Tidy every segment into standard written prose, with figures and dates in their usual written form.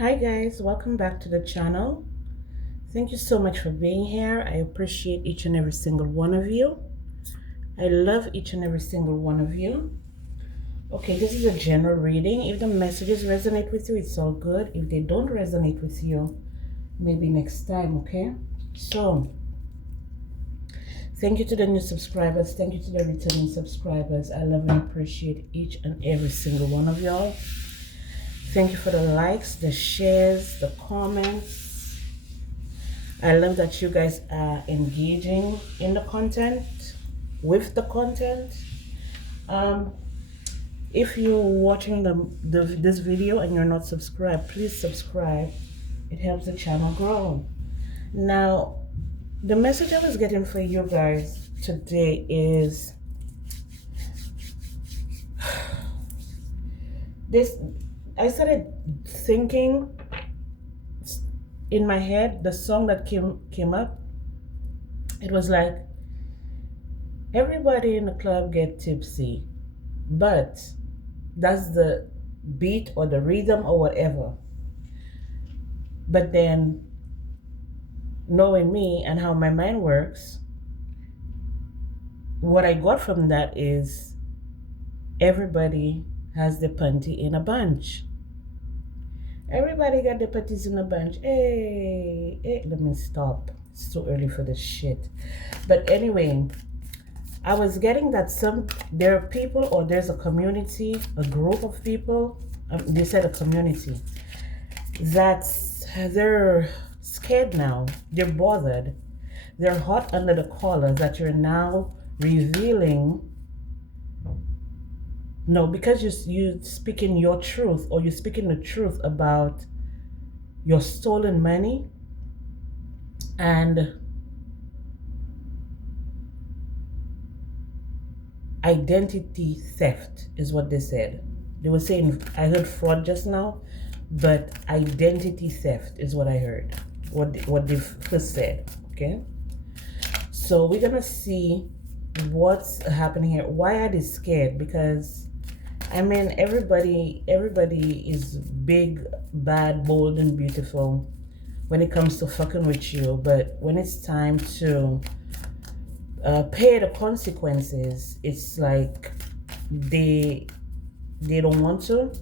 Hi guys, welcome back to the channel. Thank you so much for being here. I appreciate each and every single one of you. I love each and every single one of you. Okay, this is a general reading. If the messages resonate with you, it's all good. If they don't resonate with you, maybe next time, okay? So, thank you to the new subscribers. Thank you to the returning subscribers. I love and appreciate each and every single one of y'all. Thank you for the likes, the shares, the comments. I love that you guys are engaging in the content, with the content. If you're watching this video and you're not subscribed, please subscribe. It helps the channel grow. Now, the message I was getting for you guys today is this. I started thinking in my head, the song that came up, it was like, everybody in the club get tipsy, but that's the beat or the rhythm or whatever. But then, knowing me and how my mind works, what I got from that is everybody has the panty in a bunch. Everybody got the panties in a bunch. Hey, let me stop. It's too early for this shit. But anyway, I was getting that there are people, or there's a community, a group of people, they said a community, they're scared now, they're bothered, they're hot under the collar that you're now revealing. No, because you speaking your truth, or you're speaking the truth about your stolen money and identity theft is what they said. They were saying, I heard fraud just now, but identity theft is what I heard. What they first said. Okay. So we're gonna see what's happening here. Why are they scared? Because I mean, everybody is big, bad, bold, and beautiful when it comes to fucking with you. But when it's time to pay the consequences, it's like they don't want to.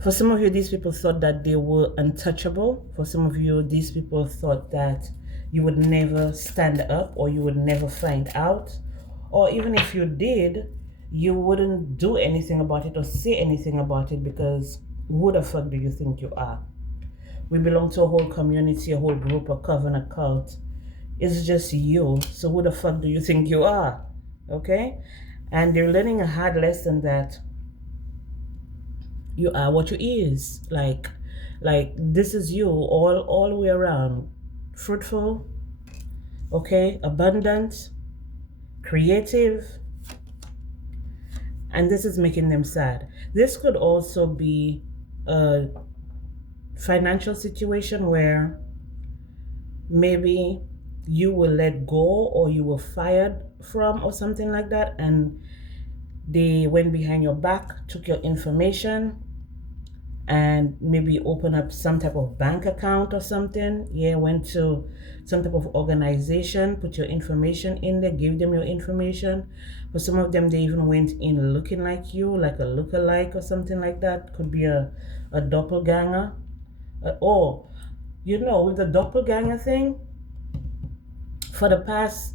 For some of you, these people thought that they were untouchable. For some of you, these people thought that you would never stand up, or you would never find out, or even if you did, you wouldn't do anything about it or say anything about it, because who the fuck do you think you are? We belong to a whole community, a whole group, a coven, a cult. It's just you. So who the fuck do you think you are? Okay? And they're learning a hard lesson that you are what you is. Like this is you all the way around. Fruitful, okay, abundant, creative. And this is making them sad. This could also be a financial situation where maybe you were let go, or you were fired from, or something like that, and they went behind your back, took your information, and maybe open up some type of bank account or something. Yeah, went to some type of organization, put your information in there, give them your information. For some of them, they even went in looking like you, like a lookalike or something like that. Could be a doppelganger. Or, with the doppelganger thing, for the past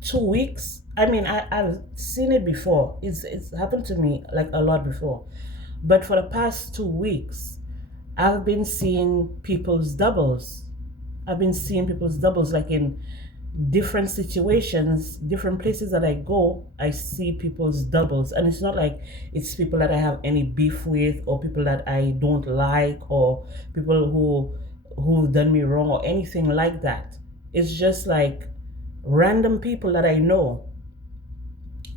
2 weeks, I mean, I've seen it before. It's happened to me like a lot before. But for the past 2 weeks, I've been seeing people's doubles. I've been seeing people's doubles, like in different situations, different places that I go, I see people's doubles. And it's not like it's people that I have any beef with, or people that I don't like, or people who've done me wrong, or anything like that. It's just like random people that I know,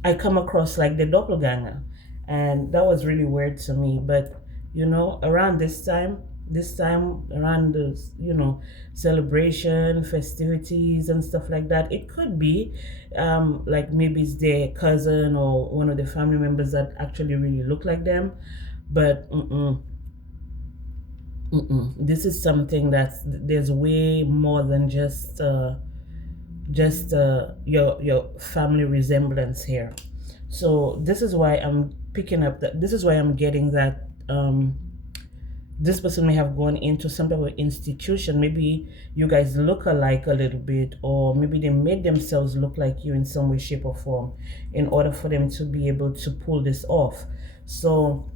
I come across like the doppelganger. And that was really weird to me. But around this time around the celebration, festivities, and stuff like that, it could be like maybe it's their cousin or one of the family members that actually really look like them. But This is something that's there's way more than just your family resemblance here. So this is why I'm picking up that. This is why I'm getting that. This person may have gone into some type of institution. Maybe you guys look alike a little bit, or maybe they made themselves look like you in some way, shape, or form in order for them to be able to pull this off. So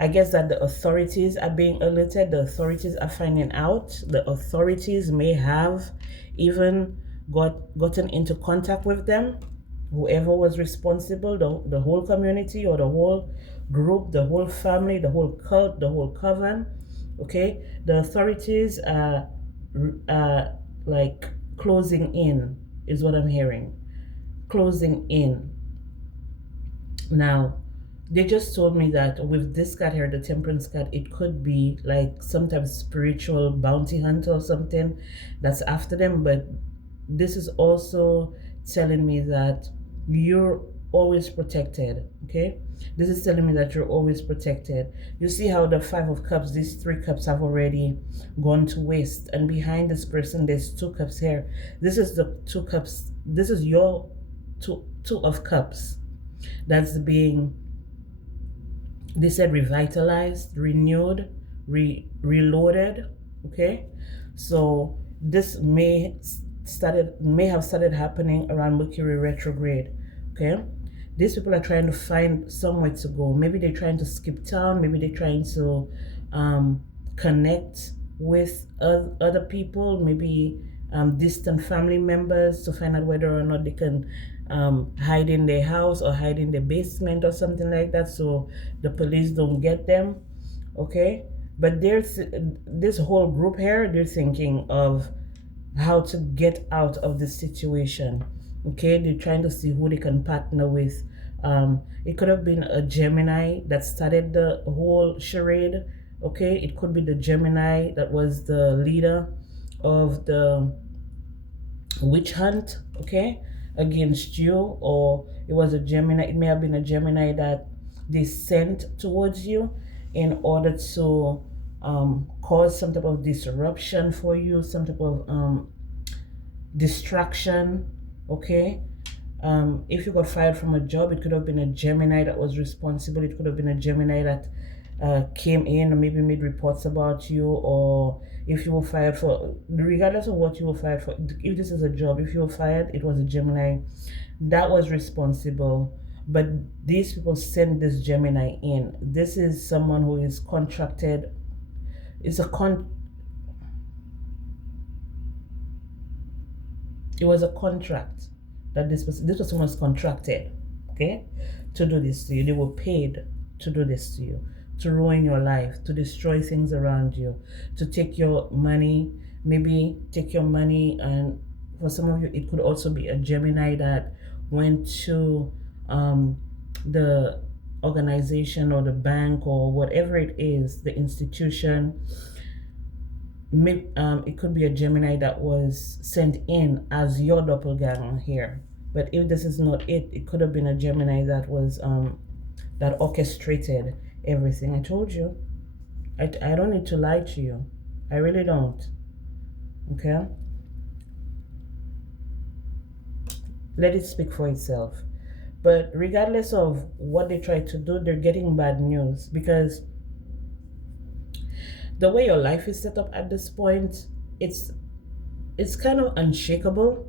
I guess that the authorities are being alerted, the authorities are finding out, the authorities may have even gotten into contact with them, whoever was responsible, the whole community or the whole group, the whole family, the whole cult, the whole coven. Okay, the authorities are like closing in, is what I'm hearing. Closing in. Now, they just told me that with this card here, the Temperance card, it could be like some type of spiritual bounty hunter or something that's after them. But this is also telling me that you're always protected. Okay, this is telling me that you're always protected. You see how the Five of Cups, these three cups have already gone to waste, and behind this person there's two cups here. This is the two cups. This is your two of cups that's being, they said, revitalized, renewed, reloaded. Okay, so this may have started happening around Mercury retrograde. Okay, these people are trying to find somewhere to go. Maybe they're trying to skip town. Maybe they're trying to connect with other people. Maybe distant family members, to find out whether or not they can hide in their house or hide in the basement or something like that, so the police don't get them. Okay, but there's this whole group here, they're thinking of how to get out of this situation. Okay, they're trying to see who they can partner with. It could have been a Gemini that started the whole charade. Okay, it could be the Gemini that was the leader of the witch hunt, okay, against you, or it was a Gemini, it may have been a Gemini that they sent towards you in order to cause some type of disruption for you, some type of distraction. Okay, if you got fired from a job, it could have been a Gemini that was responsible. It could have been a Gemini that came in or maybe made reports about you, or if you were fired for, regardless of what you were fired for, if this is a job, if you were fired, it was a Gemini that was responsible. But these people send this Gemini in. This is someone who is contracted. It's a it was a contract that this person was contracted, okay, to do this to you. They were paid to do this to you, to ruin your life, to destroy things around you, to take your money, maybe take your money. And for some of you, it could also be a Gemini that went to the organization or the bank or whatever it is, the institution. It could be a Gemini that was sent in as your doppelganger here. But if this is not it, it could have been a Gemini that was that orchestrated everything. I told you. I don't need to lie to you. I really don't. Okay? Let it speak for itself. But regardless of what they try to do, they're getting bad news, because the way your life is set up at this point, it's kind of unshakable.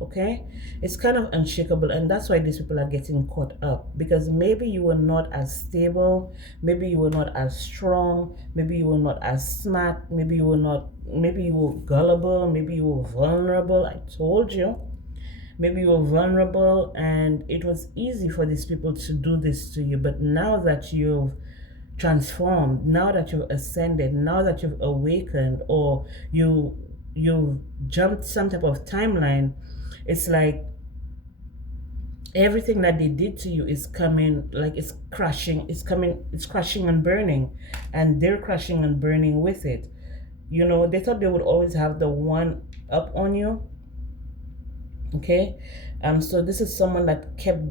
Okay, it's kind of unshakable, and that's why these people are getting caught up, because maybe you were not as stable, maybe you were not as strong, maybe you were not as smart, maybe you were gullible, maybe you were vulnerable. I told you, maybe you were vulnerable, and it was easy for these people to do this to you. But now that you've transformed, now that you've ascended, now that you've awakened, or you've jumped some type of timeline, it's like everything that they did to you is coming, like it's crashing, it's crashing and burning, and they're crashing and burning with it. You know, they thought they would always have the one up on you. Okay, so this is someone that kept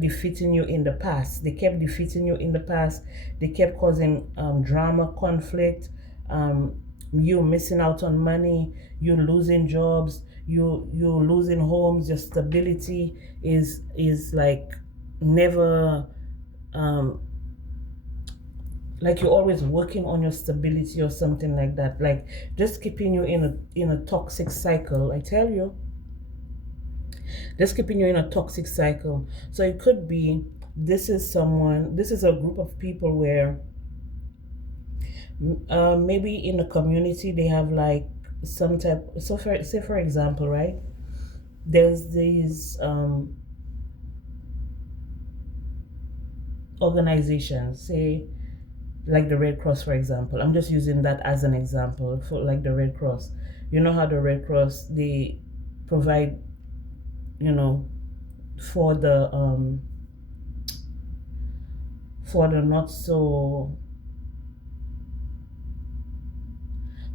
defeating you in the past. They kept defeating you in the past. They kept causing drama, conflict, you missing out on money, you losing jobs, you losing homes, your stability is like never, um, like you're always working on your stability or something like that, like just keeping you in a toxic cycle. I tell you, just keeping you in a toxic cycle. So it could be, this is a group of people where maybe in the community they have like some type, so for say for example, right, there's these organizations, say like the Red Cross, for example. I'm just using that as an example for like the Red Cross. You know how the Red Cross, they provide, you know, for the not so,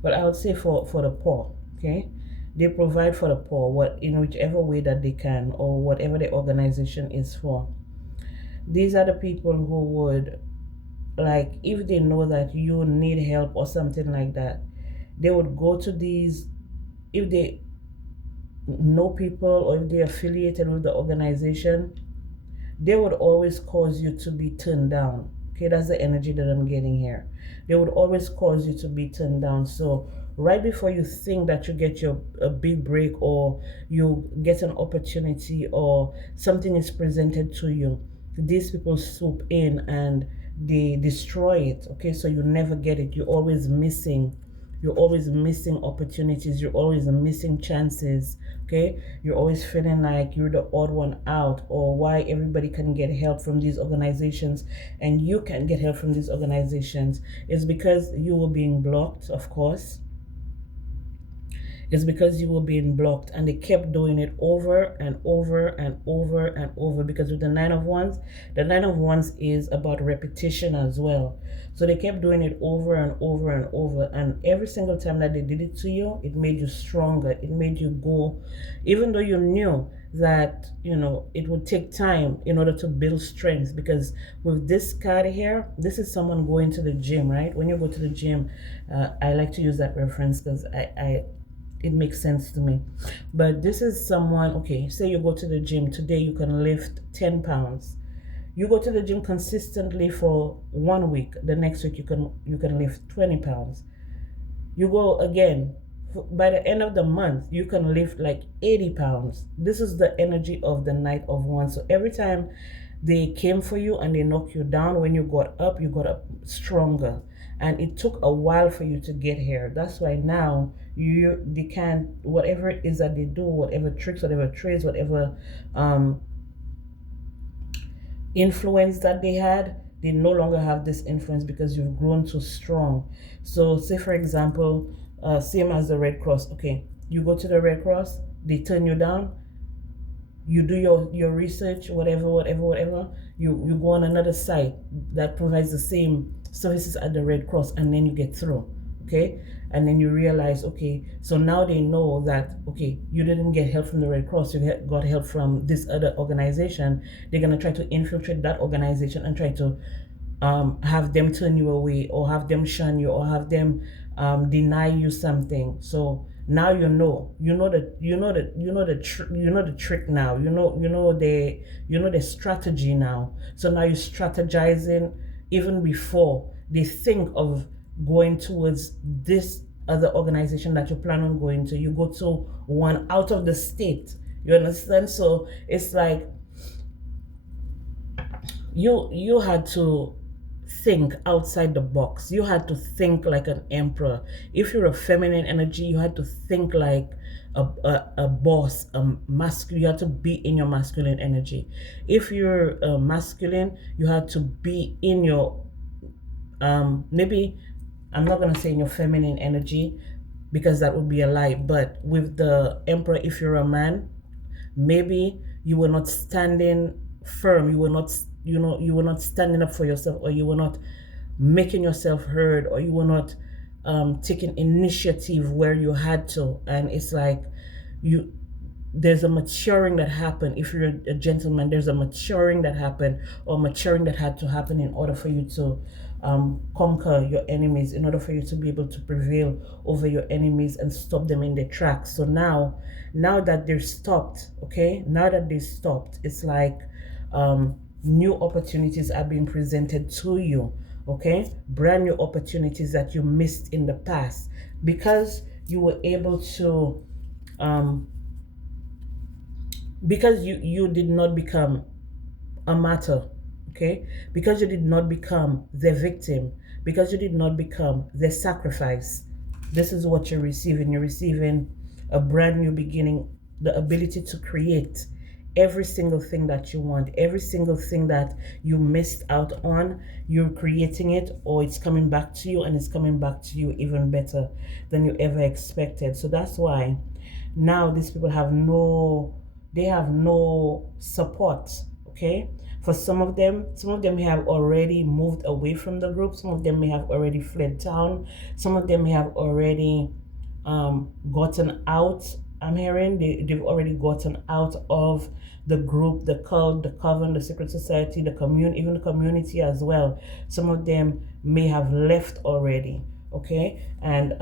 but I would say for the poor, okay? They provide for the poor, what in whichever way that they can, or whatever the organization is for. These are the people who would, like, if they know that you need help or something like that, they would go to these, if they know people or if they're affiliated with the organization, they would always cause you to be turned down. Okay, that's the energy that I'm getting here. They would always cause you to be turned down. So right before you think that you get your a big break, or you get an opportunity, or something is presented to you, these people swoop in and they destroy it. Okay, so you never get it. You're always missing opportunities, you're always missing chances. Okay, you're always feeling like you're the odd one out, or why everybody can get help from these organizations and you can't get help from these organizations. It's because you were being blocked, of course. It's because you were being blocked, and they kept doing it over and over and over and over. Because with the Nine of Wands, the Nine of Wands is about repetition as well. So they kept doing it over and over and over, and every single time that they did it to you, it made you stronger. It made you go, even though you knew that, you know, it would take time in order to build strength. Because with this card here, this is someone going to the gym, right? When you go to the gym, I like to use that reference because I it makes sense to me. But this is someone, okay, say you go to the gym today, you can lift 10 pounds. You go to the gym consistently for 1 week, the next week you can lift 20 pounds. You go again, by the end of the month you can lift like 80 pounds. This is the energy of the Knight of Wands. So every time they came for you and they knocked you down, when you got up stronger. And it took a while for you to get here. That's why now they can't, whatever it is that they do, whatever tricks, whatever trades, whatever influence that they had, they no longer have this influence because you've grown too strong. So say for example, same as the Red Cross. Okay, you go to the Red Cross, they turn you down, you do your research, whatever, you go on another site that provides the same services at the Red Cross, and then you get through. Okay, and then you realize, okay, so now they know that, okay, you didn't get help from the Red Cross, you got help from this other organization. They're going to try to infiltrate that organization and try to have them turn you away, or have them shun you, or have them deny you something. So now you know the trick now. You know the strategy now. So now you're strategizing even before they think of going towards this other organization that you plan on going to. You go to one out of the state. You understand? So it's like you had to think outside the box. You had to think like an emperor. If you're a feminine energy, you had to think like a boss, a masculine. You had to be in your masculine energy. If you're masculine, you had to be in your maybe, I'm not gonna say in your feminine energy because that would be a lie. But with the emperor, if you're a man, maybe you were not standing firm. You were not standing up for yourself, or you were not making yourself heard, or you were not taking initiative where you had to. And it's like you there's a maturing that happened. If you're a gentleman, there's a maturing that happened, or maturing that had to happen in order for you to conquer your enemies, in order for you to be able to prevail over your enemies and stop them in their tracks. So now that they're stopped, okay, now that they're stopped, it's like new opportunities are being presented to you, okay, brand new opportunities that you missed in the past because you were able to um, because you did not become a martyr, okay, because you did not become the victim, because you did not become the sacrifice. This is what you're receiving. You're receiving a brand new beginning, the ability to create every single thing that you want, every single thing that you missed out on. You're creating it, or it's coming back to you, and it's coming back to you even better than you ever expected. So that's why now these people have no support, okay. For some of them have already moved away from the group. Some of them may have already fled town. Some of them may have already gotten out. I'm hearing they've already gotten out of the group, the cult, the coven, the secret society, the commune, even the community as well. Some of them may have left already, okay. And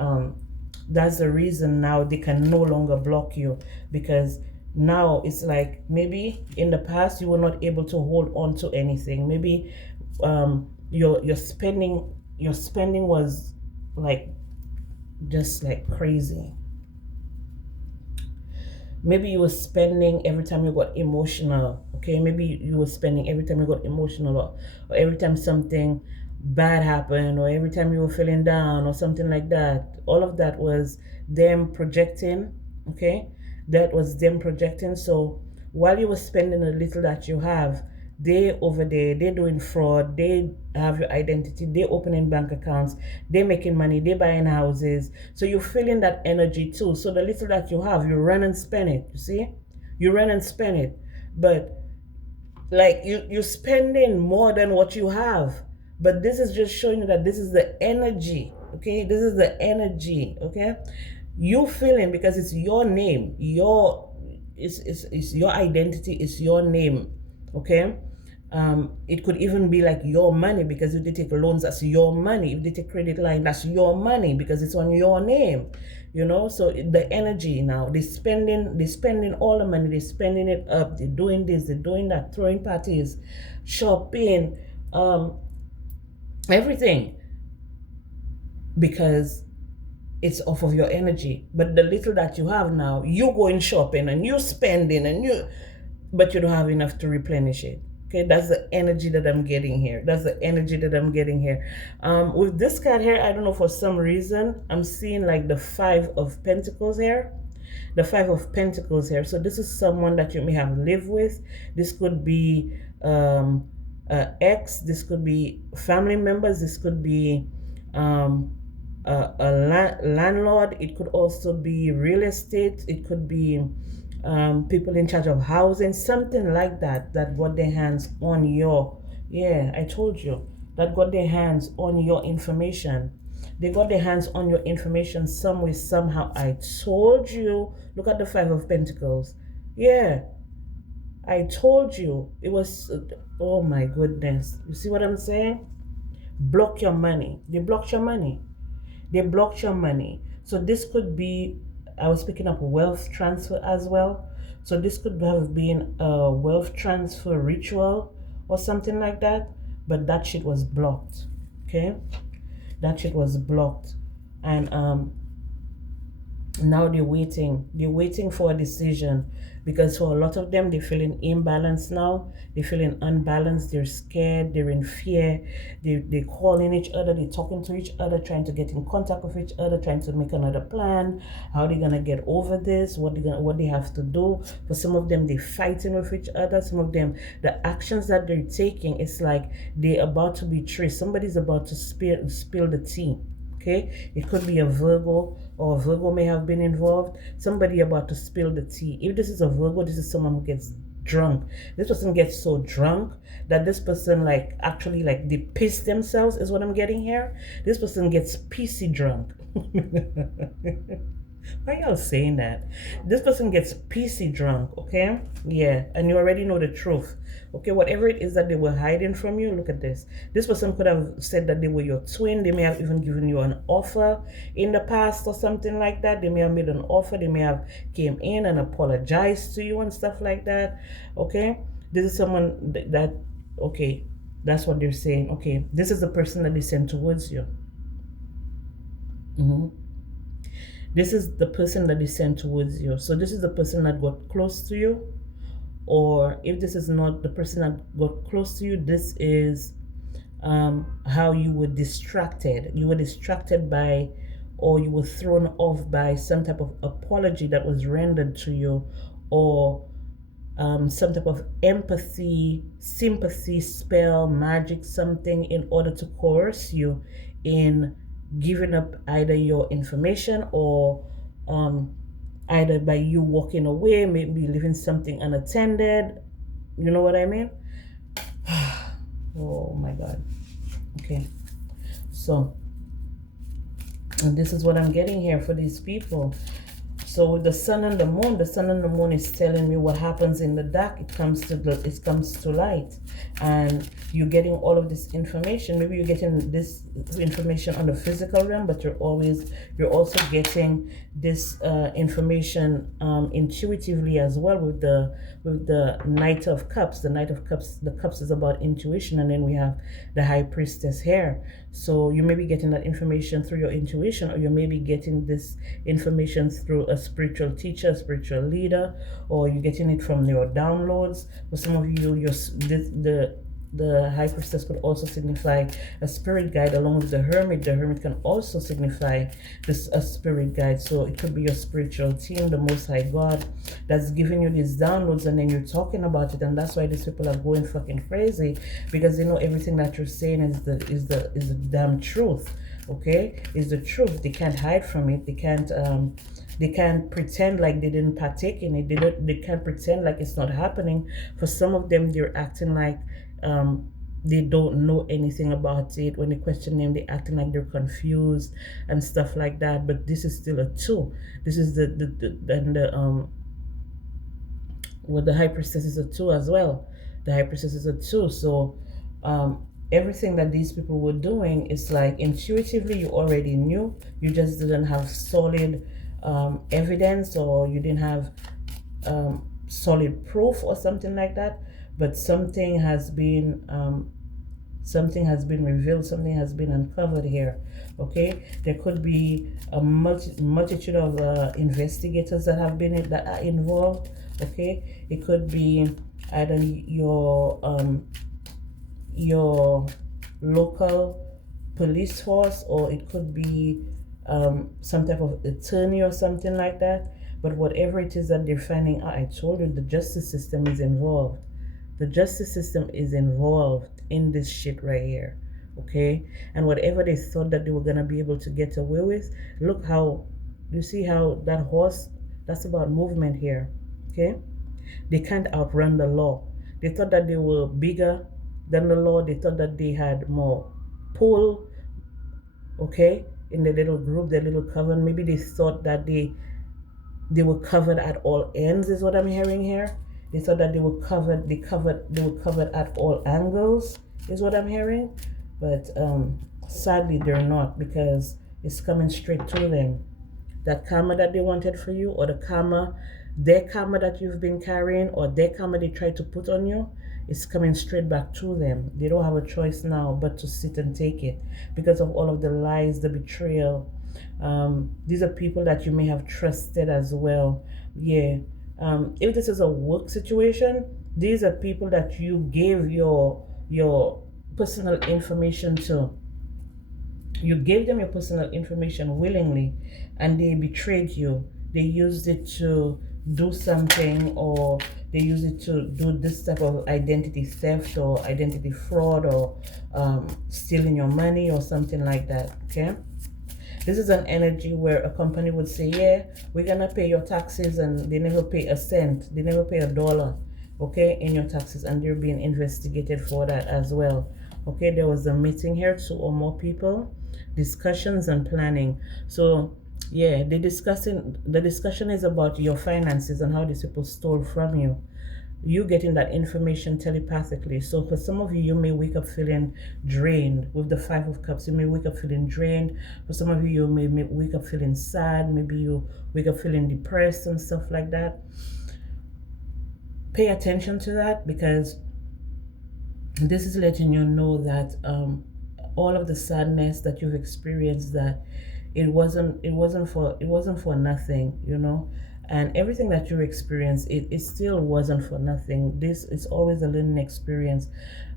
that's the reason now they can no longer block you, because now it's like maybe in the past you were not able to hold on to anything. Maybe your spending was like just like crazy. Maybe you were spending every time you got emotional, okay. Maybe you were spending every time you got emotional, or every time something bad happened, or every time you were feeling down or something like that. All of that was them projecting, okay. That was them projecting. So while you were spending a little that you have, they over there, they're doing fraud, they have your identity, they opening bank accounts, they making money, they buying houses. So you're feeling that energy too. So the little that you have, you run and spend it. You see, you run and spend it, but like you're spending more than what you have. But this is just showing you that this is the energy, okay. This is the energy, okay. You feeling, because it's your name, it's your identity, it's your name, okay. It could even be like your money, because if they take loans, that's your money. If they take credit line, that's your money, because it's on your name, so the energy now, they're spending all the money, they're spending it up, they're doing this, they're doing that, throwing parties, shopping, everything, because it's off of your energy. But the little that you have now, you going shopping and you spending, but you don't have enough to replenish it. Okay, that's the energy that I'm getting here. That's the energy that I'm getting here. With this card here, I don't know, for some reason, I'm seeing like the Five of Pentacles here. The Five of Pentacles here. So this is someone that you may have lived with. This could be ex. This could be family members. This could be a landlord. It could also be real estate. It could be people in charge of housing, something like that, that got their hands on your, yeah, I told you, that got their hands on your information. They got their hands on your information some way, somehow. I told you. Look at the Five of Pentacles. Yeah, I told you. It was, oh my goodness. You see what I'm saying? Block your money. They blocked your money. They blocked your money. So this could be, I was picking up wealth transfer as well. So this could have been a wealth transfer ritual or something like that. But that shit was blocked. Okay? That shit was blocked. And now they're waiting for a decision, because for a lot of them, they're feeling imbalanced now. They're feeling unbalanced. They're scared. They're in fear. They're calling each other. They're talking to each other, trying to get in contact with each other, trying to make another plan. How they're gonna get over this? What they have to do? For some of them, they're fighting with each other. Some of them, the actions that they're taking, it's like they're about to betray. Somebody's about to spill the tea. Okay, it could be a Virgo, or a Virgo may have been involved. Somebody about to spill the tea. If this is a Virgo, this is someone who gets drunk. This person gets so drunk that this person actually they piss themselves, is what I'm getting here. This person gets pissy drunk. Why y'all saying that? This person gets PC drunk, okay? Yeah, and you already know the truth. Okay, whatever it is that they were hiding from you, look at this. This person could have said that they were your twin. They may have even given you an offer in the past or something like that. They may have made an offer. They may have came in and apologized to you and stuff like that. Okay, this is someone that okay, that's what they're saying. Okay, this is the person that they sent towards you. Mm-hmm. This is the person that is sent towards you. So this is the person that got close to you. Or if this is not the person that got close to you, this is how you were distracted. You were distracted by, or you were thrown off by some type of apology that was rendered to you, or some type of empathy, sympathy, spell, magic, something in order to coerce you in giving up either your information or either by you walking away, maybe leaving something unattended. You know what I mean? Oh my God. Okay. So, and this is what I'm getting here for these people. So with the sun and the moon is telling me what happens in the dark. It comes to light, and you're getting all of this information. Maybe you're getting this information on the physical realm, but you're also getting this information intuitively as well with the Knight of Cups. The Knight of Cups, the cups is about intuition, and then we have the High Priestess here. So you may be getting that information through your intuition, or you may be getting this information through a spiritual teacher, a spiritual leader, or you're getting it from your downloads. For some of you, the High Priestess could also signify a spirit guide, along with the Hermit. The Hermit can also signify a spirit guide. So it could be your spiritual team, the Most High God, that's giving you these downloads, and then you're talking about it. And that's why these people are going fucking crazy, because they know everything that you're saying is the damn truth. Okay, is the truth. They can't hide from it. They can't pretend like they didn't partake in it. They can't pretend like it's not happening. For some of them, they're acting like they don't know anything about it. When they question them, they're acting like they're confused and stuff like that. But this is still a two. This is the High Priestess is a two as well. The High Priestess is a two. So everything that these people were doing is like intuitively you already knew. You just didn't have solid evidence, or you didn't have solid proof or something like that. But something has been revealed, something has been uncovered here. Okay, there could be a multitude of investigators that are involved. Okay, it could be either your local police force, or it could be some type of attorney or something like that. But whatever it is that they're finding out, I told you the justice system is involved. The justice system is involved in this shit right here. Okay? And whatever they thought that they were going to be able to get away with, look how, you see how that horse, that's about movement here. Okay? They can't outrun the law. They thought that they were bigger than the law. They thought that they had more pull, okay, in the little group, their little coven. Maybe they thought that they were covered at all ends, is what I'm hearing here. They thought that they were covered at all angles, is what I'm hearing. But sadly they're not, because it's coming straight to them. That karma that they wanted for you, or their karma that you've been carrying, or their karma they tried to put on you, is coming straight back to them. They don't have a choice now but to sit and take it, because of all of the lies, the betrayal. These are people that you may have trusted as well. Yeah. If this is a work situation, these are people that you gave your personal information to. You gave them your personal information willingly, and they betrayed you. They used it to do something, or they use it to do this type of identity theft or identity fraud, or stealing your money or something like that. Okay, this is an energy where a company would say, yeah, we're gonna pay your taxes, and they never pay a cent, they never pay $1, okay, in your taxes, and they're being investigated for that as well. Okay, there was a meeting here, 2 or more people, discussions and planning. So Yeah, the discussion is about your finances and how these people stole from you. You getting that information telepathically. So for some of you, you may wake up feeling drained with the Five of Cups. You may wake up feeling drained. For some of you, you may wake up feeling sad. Maybe you wake up feeling depressed and stuff like that. Pay attention to that, because this is letting you know that all of the sadness that you've experienced, that it wasn't for nothing, and everything that you experience, it still wasn't for nothing. This is always a learning experience.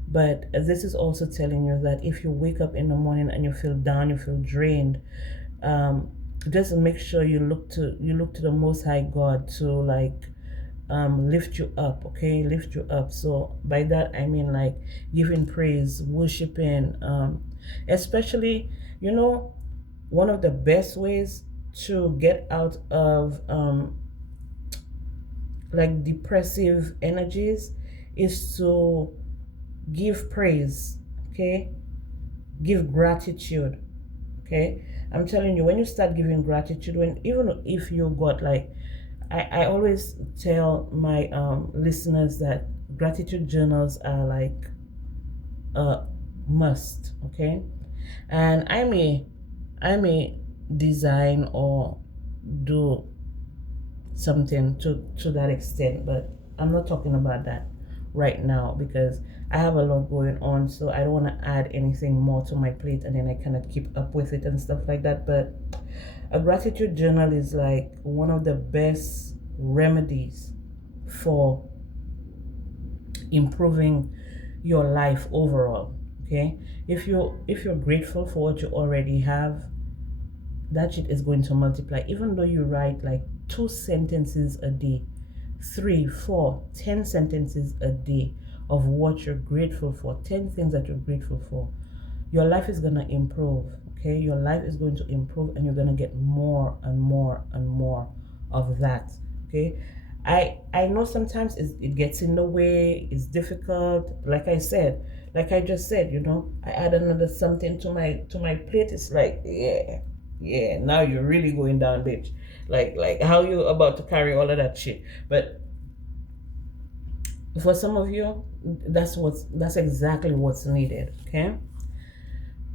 But this is also telling you that if you wake up in the morning and you feel down, you feel drained, um, just make sure you look to the Most High God to, like, lift you up. Okay, lift you up. So by that I mean, like, giving praise, worshiping, especially, you know one of the best ways to get out of like depressive energies is to give praise. Okay, give gratitude. Okay, I'm telling you, when you start giving gratitude, when even if you got, like, I always tell my listeners that gratitude journals are like a must. Okay, and I may design or do something to that extent, but I'm not talking about that right now, because I have a lot going on, so I don't want to add anything more to my plate and then I cannot keep up with it and stuff like that. But a gratitude journal is like one of the best remedies for improving your life overall. Okay, if you're grateful for what you already have, that shit is going to multiply. Even though you write like 2 sentences a day, 3, 4, 10 sentences a day of what you're grateful for, 10 things that you're grateful for, your life is going to improve. Okay, your life is going to improve, and you're going to get more and more and more of that. Okay, I know sometimes it gets in the way, it's difficult. Like I just said, I add another something to my plate. It's like, yeah, yeah, now you're really going down, bitch. Like how you about to carry all of that shit? But for some of you, that's exactly what's needed. Okay,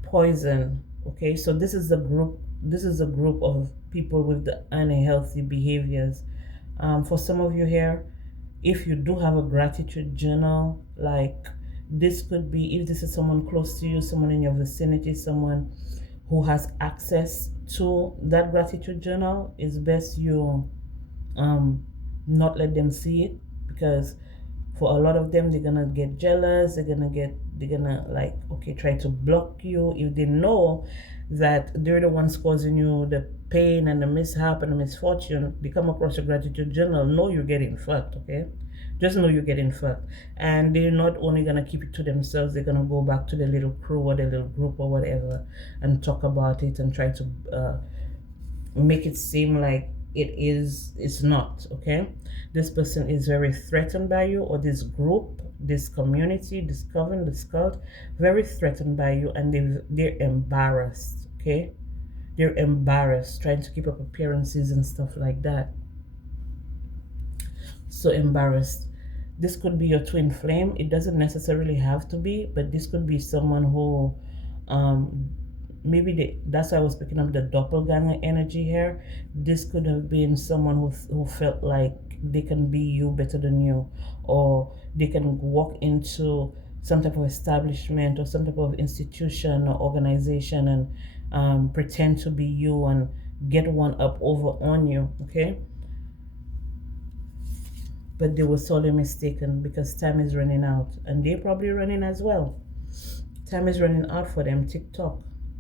poison. Okay, so this is a group of people with the unhealthy behaviors. For some of you here, if you do have a gratitude journal, like, this could be, if this is someone close to you, someone in your vicinity, someone who has access to that gratitude journal, it's best you um not let them see it, because for a lot of them, they're gonna get jealous, they're gonna, like, okay, try to block you if they know that they're the ones causing you the pain and the mishap and the misfortune. They come across your gratitude journal, know you're getting fucked. Okay, just know you're getting fucked. And they're not only gonna keep it to themselves, they're gonna go back to their little crew or their little group or whatever and talk about it and try to make it seem like it's not. Okay, this person is very threatened by you, or this group, this community, this coven, this cult, very threatened by you, and they're embarrassed. Okay, they're embarrassed, trying to keep up appearances and stuff like that. So embarrassed. This could be your twin flame. It doesn't necessarily have to be, but this could be someone who um maybe that's why I was picking up the doppelganger energy here. This could have been someone who felt like they can be you better than you, or they can walk into some type of establishment or some type of institution or organization and pretend to be you and get one up over on you. Okay, but they were sorely mistaken, because time is running out, and they're probably running as well. Time is running out for them. TikTok.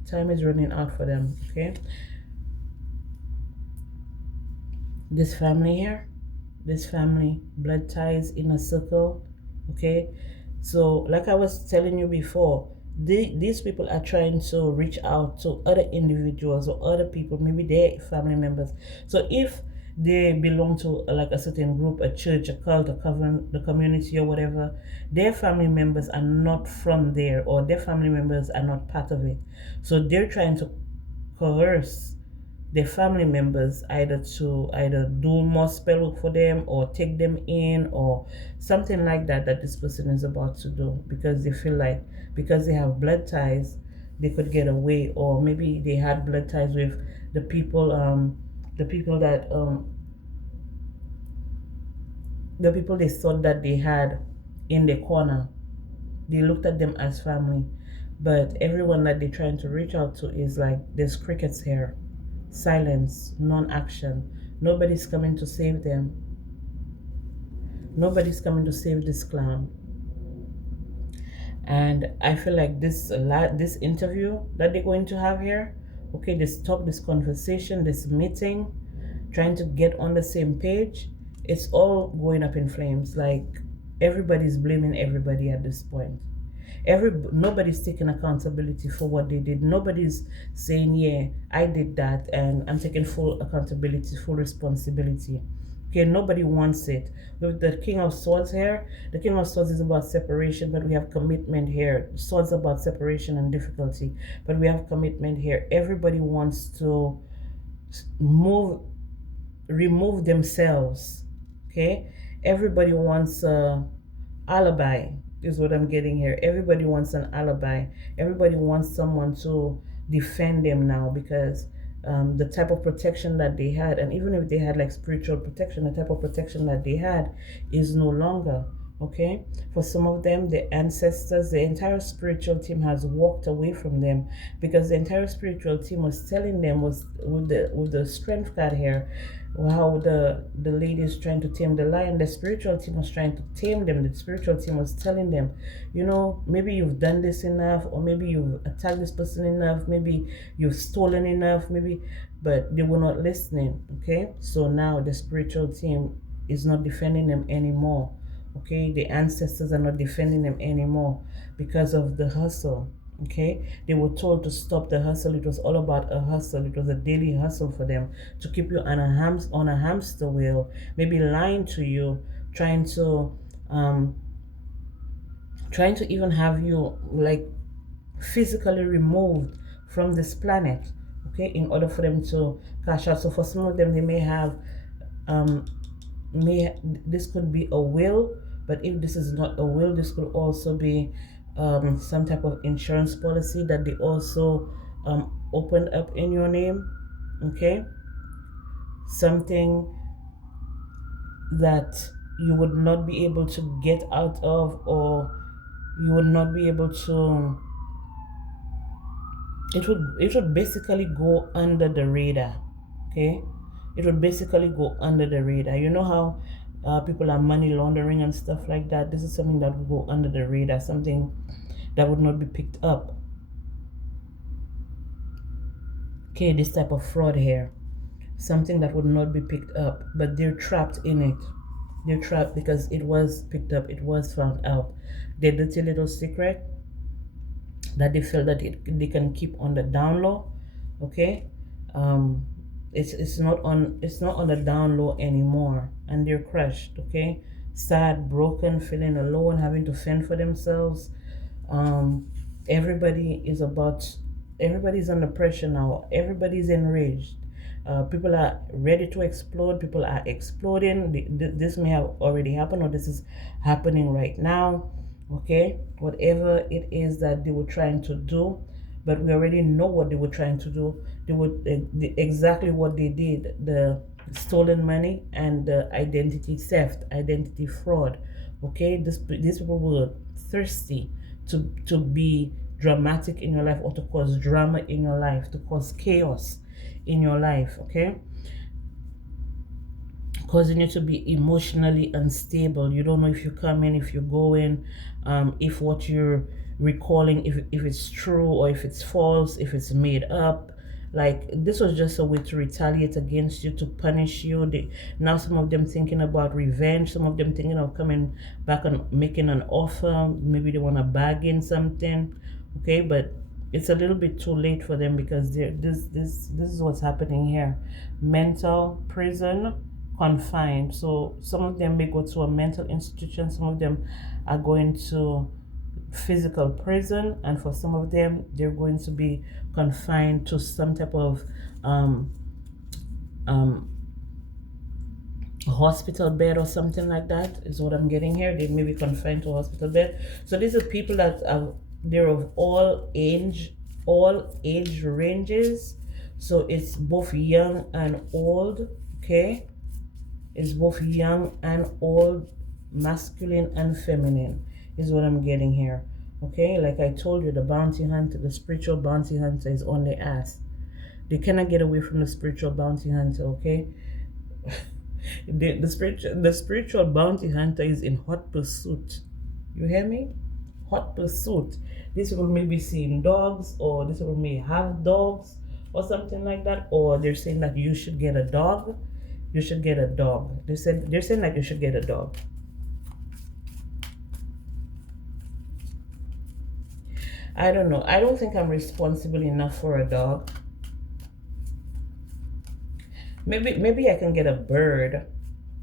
Time is running out for them. Okay. This family here, this family, blood ties in a circle. Okay. So, like I was telling you before, these people are trying to reach out to other individuals or other people, maybe their family members. So if they belong to, like, a certain group, a church, a cult, a coven, the community or whatever, their family members are not from there, or their family members are not part of it. So they're trying to coerce their family members either do more spell work for them or take them in or something like that this person is about to do, because they feel like because they have blood ties they could get away, or maybe they had blood ties with the people the people that the people they thought that they had in the corner. They looked at them as family, but everyone that they're trying to reach out to is like there's crickets here, silence, non-action. Nobody's coming to save them. Nobody's coming to save this clown. And I feel like this interview that they're going to have here, okay, this talk, this conversation, this meeting, trying to get on the same page, it's all going up in flames. Like everybody's blaming everybody at this point. Nobody's taking accountability for what they did. Nobody's saying, yeah, I did that and I'm taking full accountability, full responsibility. Okay, nobody wants it. With the King of Swords here, the King of Swords is about separation, but we have commitment here. Swords about separation and difficulty, but we have commitment here. Everybody wants to move, remove themselves. Okay, everybody wants a alibi is what I'm getting here. Everybody wants an alibi. Everybody wants someone to defend them now, because the type of protection that they had, and even if they had like spiritual protection, the type of protection that they had is no longer. Okay, for some of them, the ancestors, the entire spiritual team has walked away from them, because the entire spiritual team was telling them, was with the strength card here, how the lady is trying to tame the lion. The spiritual team was trying to tame them. The spiritual team was telling them, you know, maybe you've done this enough, or maybe you've attacked this person enough, maybe you've stolen enough, maybe, but they were not listening. Okay, so now the spiritual team is not defending them anymore. Okay, the ancestors are not defending them anymore because of the hustle. Okay, they were told to stop the hustle. It was all about a hustle. It was a daily hustle for them to keep you on a hamster wheel, maybe lying to you, trying to even have you like physically removed from this planet, okay, in order for them to cash out. So for some of them, they may have this could be a will, but if this is not a will, this could also be some type of insurance policy that they also opened up in your name. Okay, something that you would not be able to get out of, or you would not be able to, it would basically go under the radar. Okay, it would basically go under the radar. You know how people are money laundering and stuff like that. This is something that would go under the radar, something that would not be picked up. Okay, this type of fraud here, something that would not be picked up, but they're trapped in it. They're trapped because it was picked up, it was found out. Their dirty little secret that they feel that they can keep on the down low. Okay, it's not on the down low anymore, and they're crushed. Okay, sad, broken, feeling alone, having to fend for themselves. Everybody's under pressure now. Everybody's enraged. People are ready to explode. People are exploding. This may have already happened, or this is happening right now. Okay, whatever it is that they were trying to do, but we already know what they were trying to do. They would exactly what they did: the stolen money and the identity theft, identity fraud. Okay, these people were thirsty to be dramatic in your life, or to cause drama in your life, to cause chaos in your life. Okay, causing you to be emotionally unstable. You don't know if you're coming, if you're going, if what you're recalling, if it's true or if it's false, if it's made up. Like, this was just a way to retaliate against you, to punish you. Now some of them thinking about revenge, some of them thinking of coming back and making an offer. Maybe they want to bargain something. Okay, but it's a little bit too late for them, because this is what's happening here. Mental prison, confined. So some of them may go to a mental institution, some of them are going to physical prison, and for some of them they're going to be confined to some type of um a hospital bed or something like that is what I'm getting here. They may be confined to a hospital bed. So these are people that are, they're of all age ranges. So it's both young and old. Okay, it's both young and old, masculine and feminine is what I'm getting here. Okay, like I told you, the bounty hunter, the spiritual bounty hunter is on the ass. They cannot get away from the spiritual bounty hunter. Okay, the spiritual bounty hunter is in hot pursuit. You hear me? Hot pursuit. These people may be seeing dogs, or these people may have dogs, or something like that, or they're saying that you should get a dog. You should get a dog. They're saying that you should get a dog. I don't know. I don't think I'm responsible enough for a dog. Maybe I can get a bird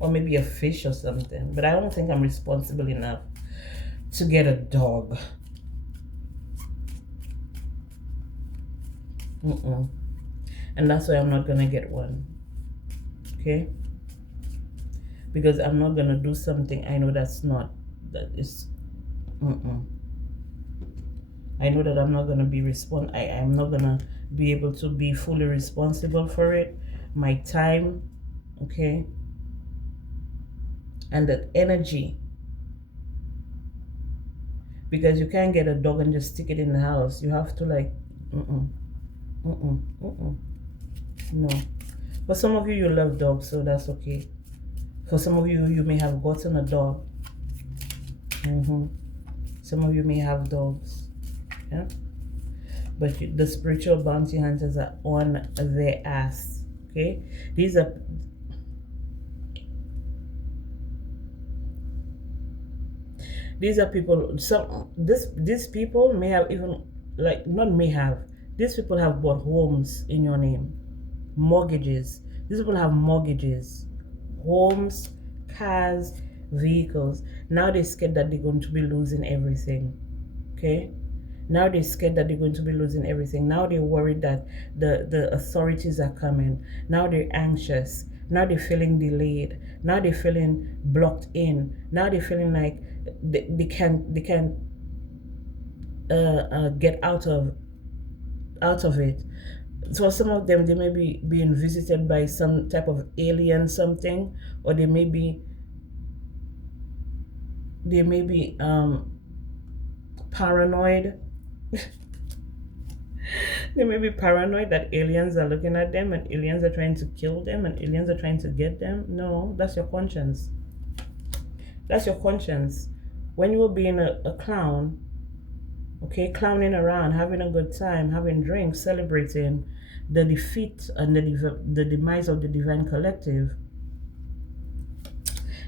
or maybe a fish or something, but I don't think I'm responsible enough to get a dog. Mm-mm. And that's why I'm not gonna get one. Okay? Because I'm not gonna do something I know that is. Mm-mm. I know that I'm not gonna be I'm not gonna be able to be fully responsible for it. My time, okay, and the energy. Because you can't get a dog and just stick it in the house. You have to like, mm-mm, mm-mm, mm-mm. No. For some of you, you love dogs, so that's okay. For some of you, you may have gotten a dog. Some of you may have dogs. Yeah. But the spiritual bounty hunters are on their ass. Okay. These are people. These people may have even, like, not may have. These people have bought homes in your name, mortgages. These people have mortgages, homes, cars, vehicles. Now they're scared that they're going to be losing everything. Okay. Now they're scared that they're going to be losing everything. Now they're worried that the authorities are coming. Now they're anxious. Now they're feeling delayed. Now they're feeling blocked in. Now they're feeling like they can't get out of it. So some of them, they may be being visited by some type of alien something, or they may be paranoid. They may be paranoid that aliens are looking at them and aliens are trying to kill them and aliens are trying to get them. No, that's your conscience. That's your conscience. When you were being a clown, okay, clowning around, having a good time, having drinks, celebrating the defeat and the demise of the divine collective,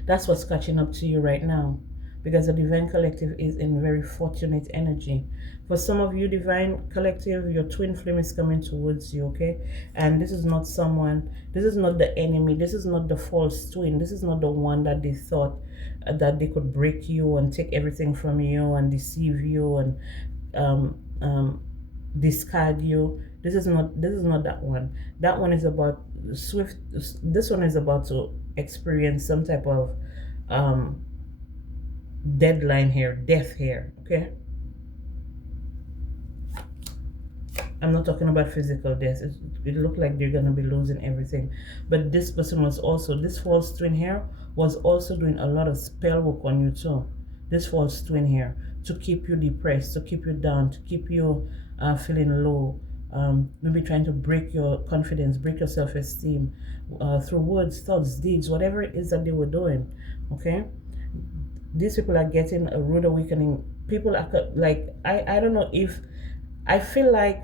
that's what's catching up to you right now. Because the divine collective is in very fortunate energy. For some of you, divine collective, your twin flame is coming towards you, okay? And this is not the enemy, this is not the false twin, this is not the one that they thought that they could break you and take everything from you and deceive you and discard you. This is not that one. That one is about swift. This one is about to experience some type of deadline here, death here, okay? I'm not talking about physical death. It looked like they're gonna be losing everything. But this person was also, this false twin here was also doing a lot of spell work on you too. This false twin here, to keep you depressed, to keep you down, to keep you feeling low, maybe trying to break your confidence, break your self-esteem through words, thoughts, deeds, whatever it is that they were doing, okay? These people are getting a rude awakening. People are like, I don't know if, I feel like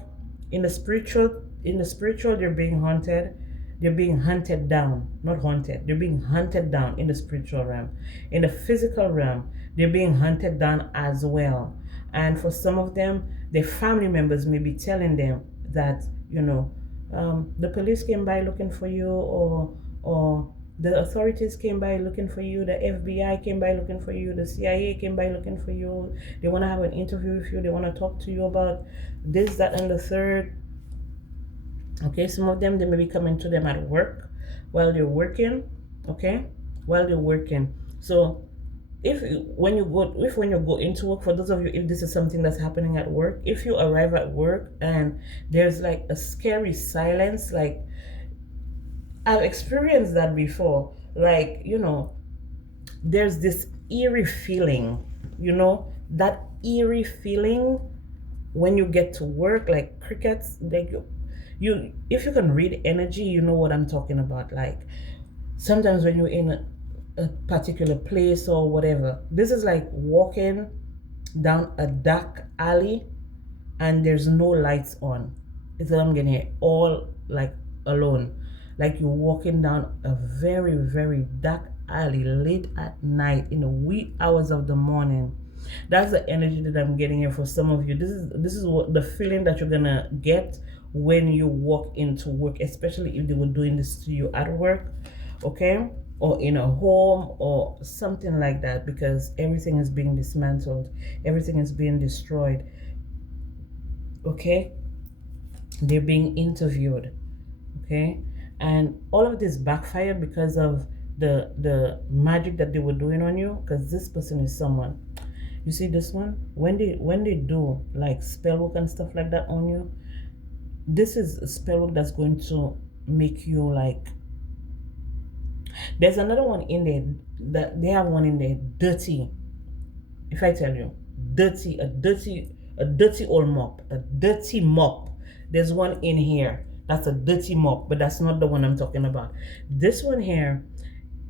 in the spiritual they're being haunted. They're being hunted down, not haunted. They're being hunted down in the spiritual realm. In the physical realm, they're being hunted down as well. And for some of them, their family members may be telling them that, the police came by looking for you, or the authorities came by looking for you, the FBI came by looking for you, the CIA came by looking for you. They want to have an interview with you. They want to talk to you about this, that, and the third. Okay, some of them, they may be coming to them at work. while you're working. Okay, while you're working. So if when you go into work, for those of you, if this is something that's happening at work, if you arrive at work and there's like a scary silence, like I've experienced that before, like, there's this eerie feeling, that eerie feeling when you get to work, like crickets, like you if you can read energy, you know what I'm talking about. Like sometimes when you're in a particular place or whatever, this is like walking down a dark alley and there's no lights on. It's like I'm getting it all like alone. Like you're walking down a very, very dark alley late at night in the wee hours of the morning. That's the energy that I'm getting here for some of you. This is what the feeling that you're gonna get when you walk into work, especially if they were doing this to you at work, okay? Or in a home or something like that, because everything is being dismantled, everything is being destroyed. Okay, they're being interviewed. Okay, and all of this backfired because of the magic that they were doing on you, because this person is someone, you see this one, when they do like spell work and stuff like that on you, this is a spell work that's going to make you like, there's another one in there, that they have one in there, dirty. If I tell you, a dirty old mop, a dirty mop. There's one in here that's a dirty mop, but that's not the one I'm talking about. This one here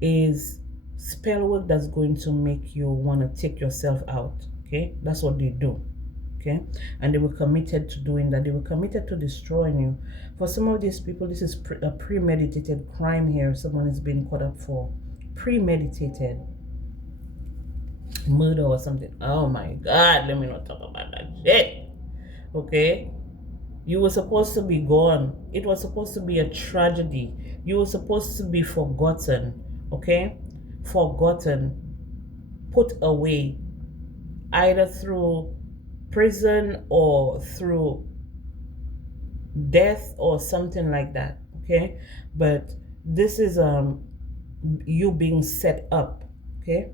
is spell work that's going to make you want to take yourself out. Okay, that's what they do. Okay, and they were committed to doing that. They were committed to destroying you. For some of these people, this is a premeditated crime here. Someone is being caught up for premeditated murder or something. Oh my God, let me not talk about that shit. Okay? You were supposed to be gone. It was supposed to be a tragedy. You were supposed to be forgotten. Okay? Forgotten. Put away. Either through prison or through death or something like that. Okay? But this is you being set up. Okay?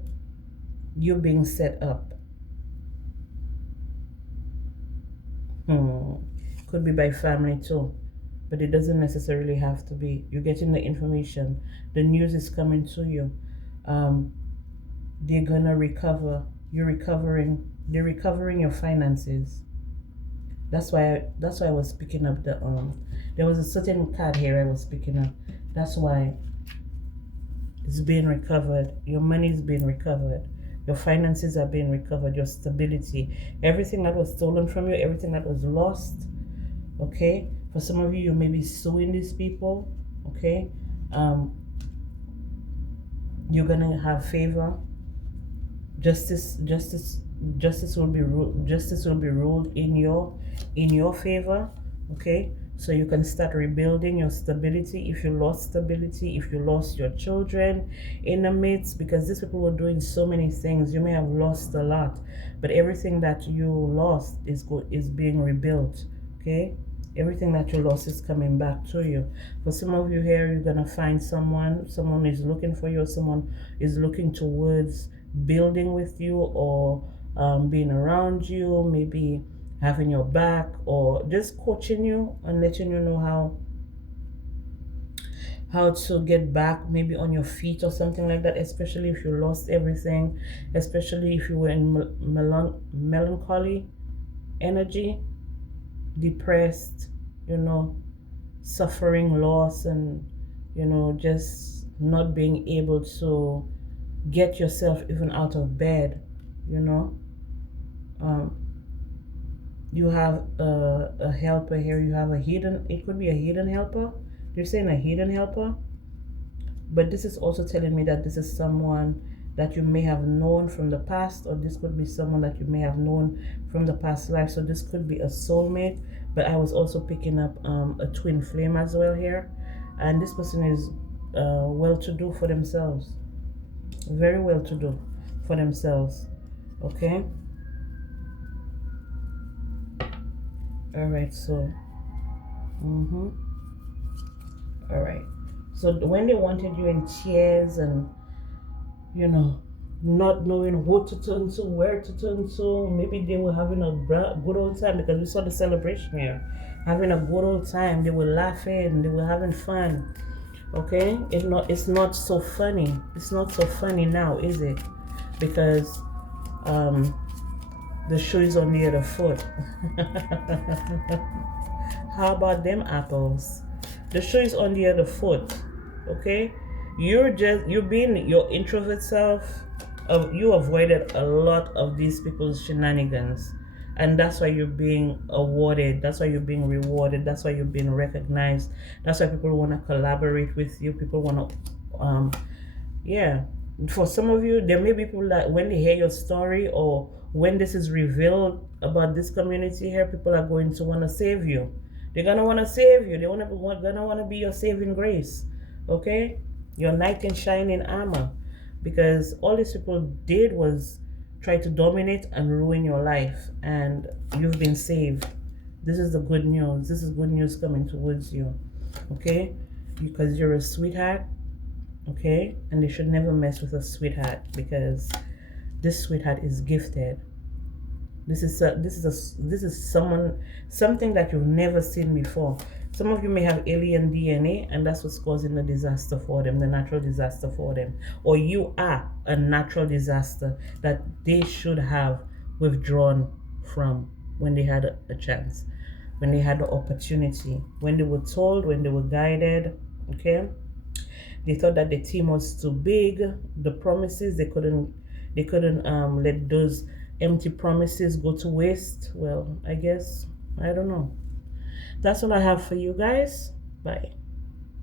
You being set up. Could be by family too, but it doesn't necessarily have to be. You're getting the information. The news is coming to you. They're gonna recover. You're recovering. They're recovering your finances. That's why. That's why I was picking up the. There was a certain card here I was picking up. That's why it's being recovered. Your money is being recovered. Your finances are being recovered. Your stability. Everything that was stolen from you. Everything that was lost. Okay, for some of you, you may be suing these people. Okay, you're gonna have favor. Justice will be ruled in your favor. Okay, so you can start rebuilding your stability. If you lost stability, if you lost your children in the midst, because these people were doing so many things, you may have lost a lot, but everything that you lost is being rebuilt. Okay, everything that you lost is coming back to you. For some of you here, you're gonna find someone is looking for you, someone is looking towards building with you, or being around you, maybe having your back, or just coaching you and letting you know how to get back maybe on your feet or something like that, especially if you lost everything, especially if you were in melancholy energy, depressed, suffering loss, and just not being able to get yourself even out of bed. You have a helper here. You have it could be a hidden helper. They're saying a hidden helper, but this is also telling me that this is someone that you may have known from the past, or this could be someone that you may have known from the past life. So this could be a soulmate, but I was also picking up a twin flame as well here, and this person is well-to-do for themselves, very well-to-do for themselves. Okay. All right. So all right. So when they wanted you in tears and, you know, not knowing who to turn to, where to turn to, maybe they were having a good old time because we saw the celebration here. Having a good old time. They were laughing, they were having fun. Okay? It's not so funny. It's not so funny now, is it? Because um the shoe is on the other foot. How about them apples? The shoe is on the other foot. Okay? You're being your introvert self. You avoided a lot of these people's shenanigans. And that's why you're being awarded. That's why you're being rewarded. That's why you're being recognized. That's why people want to collaborate with you. People want to yeah, for some of you, there may be people that when they hear your story or when this is revealed about this community here, people are going to want to save you. They're gonna want to save you. Gonna want to be your saving grace, okay? Your knight in shining armor, because all these people did was try to dominate and ruin your life, and you've been saved. This is the good news. This is good news coming towards you, okay? Because you're a sweetheart, okay? And they should never mess with a sweetheart because this sweetheart is gifted. This is something that you've never seen before. Some of you may have alien DNA, and that's what's causing the disaster for them, the natural disaster for them. Or you are a natural disaster that they should have withdrawn from when they had a chance, when they had the opportunity, when they were told, when they were guided, okay? They thought that the team was too big. The promises they couldn't let those empty promises go to waste. Well, I guess I don't know. That's all I have for you guys. Bye.